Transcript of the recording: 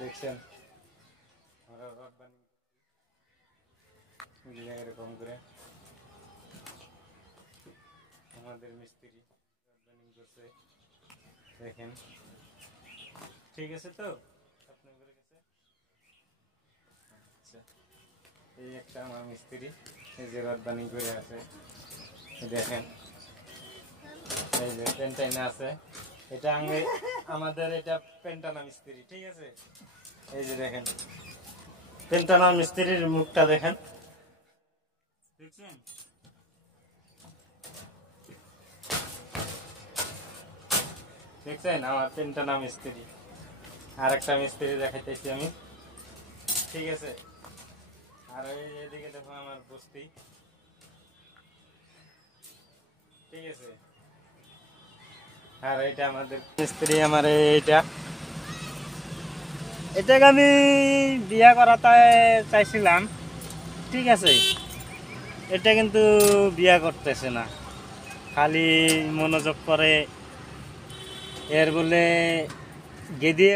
দেখছেন আমরা রড বানিং এরকম করে আমাদের মিস্ত্রি রড বানিং করছে দেখেন। ঠিক আছে তো আপনাদের কাছে? আচ্ছা, এই একটা আমার মিস্ত্রি এই যে রড বানিং করে আছে দেখেন। এই যে পেন্টাইনা আছে, এটা আমাদের এটা পেন্টানা মিস্ত্রি। ঠিক আছে, এই যে দেখেন পেন্টানা মিস্ত্রির মুখটা দেখেন, দেখছেন? দেখছেন আমার পেন্টানা মিস্ত্রি। আর একটা মিস্ত্রি দেখাইতেছি আমি। ঠিক আছে, আর এইদিকে দেখো আমার বস্তি। ঠিক আছে, আর এটা আমাদের মিস্ত্রি। আমার এটাকে আমি বিয়া করাতে চাইছিলাম। ঠিক আছে, এটা কিন্তু বিয়া করতেছে না, খালি মনোযোগ করে এর বলে গেদিয়ে